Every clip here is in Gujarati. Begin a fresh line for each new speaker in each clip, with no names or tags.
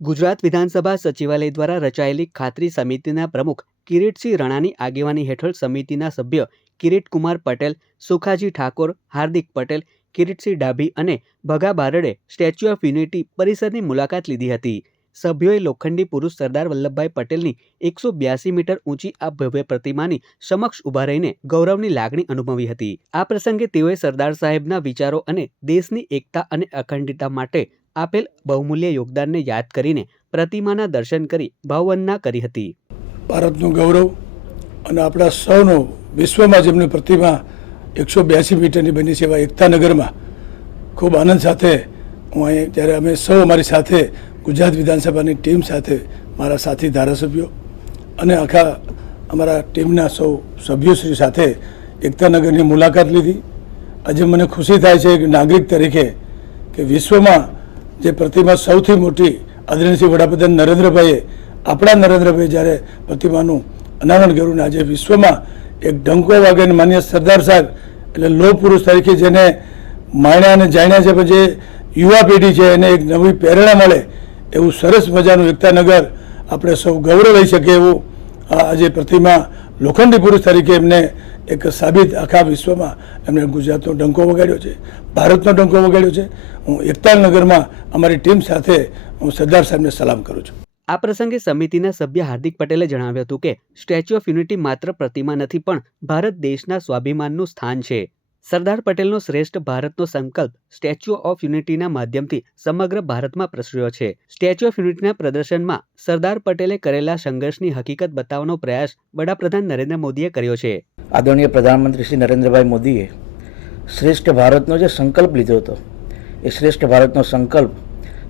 ગુજરાત વિધાનસભા સચિવાલય દ્વારા રચાયેલી ખાતરી સમિતિના પ્રમુખ કિરીટસિંહ રણાની આગેવાની હેઠળ સમિતિના સભ્ય કિરીટકુમાર પટેલ, સુખાજી ઠાકોર, હાર્દિક પટેલ, કિરીટસિંહ ડાભી અને ભગા બારડે સ્ટેચ્યુ ઓફ યુનિટી પરિસરની મુલાકાત લીધી હતી. સભ્યોએ લોખંડી પુરુષ સરદાર વલ્લભભાઈ પટેલની એકસો બ્યાસી મીટર ઊંચી આ ભવ્ય પ્રતિમાની સમક્ષ ઊભા રહીને ગૌરવની લાગણી અનુભવી હતી. આ પ્રસંગે તેઓએ સરદાર સાહેબના વિચારો અને દેશની એકતા અને અખંડિતતા માટે આપેલ બહુમૂલ્ય યોગદાનને યાદ કરીને પ્રતિમાના દર્શન કરી ભાવવંદના કરી હતી.
ભારતનું ગૌરવ અને આપણા સૌનો વિશ્વમાં જેમની પ્રતિમા એકસો બ્યાસી મીટરની બની છે એવા એકતાનગરમાં ખૂબ આનંદ સાથે હું અહીં જ્યારે અમે સૌ અમારી સાથે ગુજરાત વિધાનસભાની ટીમ સાથે મારા સાથી ધારાસભ્યો અને આખા અમારા ટીમના સૌ સભ્યોશ્રી સાથે એકતાનગરની મુલાકાત લીધી. આજે મને ખુશી થાય છે એક નાગરિક તરીકે કે વિશ્વમાં જે પ્રતિમા સૌથી મોટી આદરણીય વડાપ્રધાન નરેન્દ્રભાઈએ, આપણા નરેન્દ્રભાઈ જ્યારે પ્રતિમાનું અનાવરણ કર્યું આજે વિશ્વમાં એક ડંકો વાગે માન્ય સરદાર સાહેબ, એટલે લોહ પુરુષ તરીકે જેને માણ્યા અને જાણ્યા છે જે યુવા પેઢી છે, એને એક નવી પ્રેરણા મળે એવું સરસ મજાનું એકતાનગર આપણે સૌ ગૌરવ લઈ શકીએ એવું આજે પ્રતિમા લોખંડી પુરુષ તરીકે એમને એક સાબિત આખા વિશ્વમાં એમણે ગુજરાતનો ડંકો વગાડ્યો છે, ભારતનો ડંકો વગાડ્યો છે. હું એકતાનગરમાં અમારી ટીમ સાથે હું સરદાર સાહેબને સલામ કરું છું.
આ પ્રસંગે સમિતિના સભ્ય હાર્દિક પટેલે જણાવ્યું હતું કે, સ્ટેચ્યુ ઓફ યુનિટી માત્ર પ્રતિમા નથી, પણ ભારત દેશના સ્વાભિમાનનું સ્થાન છે. સરદાર પટેલનો શ્રેષ્ઠ ભારતનો સંકલ્પ સ્ટેચ્યુ ઓફ યુનિટીના માધ્યમથી સમગ્ર ભારતમાં પ્રસર્યો છે. સ્ટેચ્યુ ઓફ યુનિટીના પ્રદર્શનમાં સરદાર પટેલે કરેલા સંઘર્ષની હકીકત બતાવવાનો પ્રયાસ વડાપ્રધાન નરેન્દ્ર મોદીએ કર્યો છે.
આદરણીય પ્રધાનમંત્રી શ્રી નરેન્દ્રભાઈ મોદીએ શ્રેષ્ઠ ભારતનો જે સંકલ્પ લીધો હતો, એ શ્રેષ્ઠ ભારતનો સંકલ્પ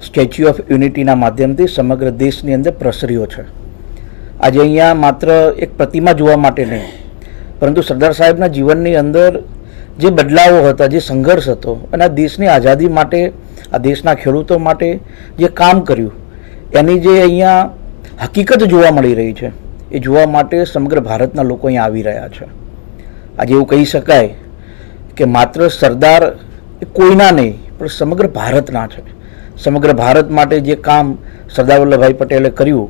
સ્ટેચ્યુ ઓફ યુનિટીના માધ્યમથી સમગ્ર દેશની અંદર પ્રસર્યો છે. આજે અહીંયા માત્ર એક પ્રતિમા જોવા માટે નહીં, પરંતુ સરદાર સાહેબના જીવનની અંદર જે બદલાવો હતા, જે સંઘર્ષ હતો અને આ દેશની આઝાદી માટે, આ દેશના ખેડૂતો માટે જે કામ કર્યું, એની જે અહીંયા હકીકત જોવા મળી રહી છે, એ જોવા માટે સમગ્ર ભારતના લોકો અહીંયા આવી રહ્યા છે. આજે એવું કહી શકાય કે માત્ર સરદાર એ કોઈના નહીં, પણ સમગ્ર ભારતના છે. સમગ્ર ભારત માટે જે કામ સરદાર વલ્લભભાઈ પટેલે કર્યું,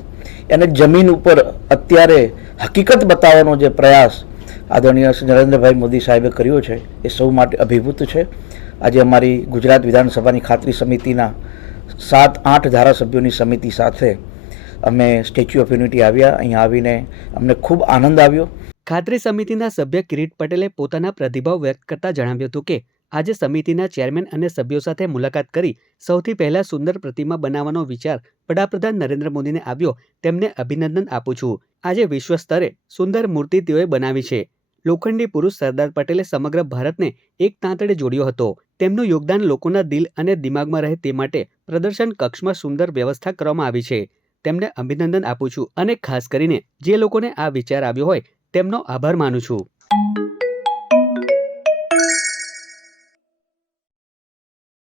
એને જમીન ઉપર અત્યારે હકીકત બતાવવાનો જે પ્રયાસ આદરણીય શ્રી નરેન્દ્રભાઈ મોદી સાહેબે કર્યો છે, એ સૌ માટે અભિભૂત છે. આજે અમારી ગુજરાત વિધાનસભાની ખાતરી સમિતિના સાત, આઠ ધારાસભ્યોની સમિતિ સાથે અમે સ્ટેચ્યુ ઓફ યુનિટી આવ્યા, અહીંયા આવીને અમને ખૂબ આનંદ આવ્યો.
ખાતરી સમિતિના સભ્ય કિરીટ પટેલે પોતાના પ્રતિભાવ વ્યક્ત કરતા જણાવ્યું હતું કે, આજે સમિતિના ચેરમેન અને સભ્યો સાથે મુલાકાત કરી સૌથી પહેલા સુંદર પ્રતિમા બનાવવાનો વિચાર વડાપ્રધાન નરેન્દ્ર મોદીને આવ્યો, તેમને અભિનંદન આપું છું. આજે વિશ્વ સ્તરે સુંદર મૂર્તિ તેઓએ બનાવી છે. લોખંડી પુરુષ સરદાર પટેલે સમગ્ર ભારતને એક તાંતડે જોડ્યો હતો. તેમનું યોગદાન લોકોના દિલ અને દિમાગમાં રહે તે માટે પ્રદર્શન કક્ષમાં સુંદર વ્યવસ્થા કરવામાં આવી છે. તેમને અભિનંદન આપું છું અને ખાસ કરીને જે લોકોને આ વિચાર આવ્યો હોય તેમનો આભાર માનું છું.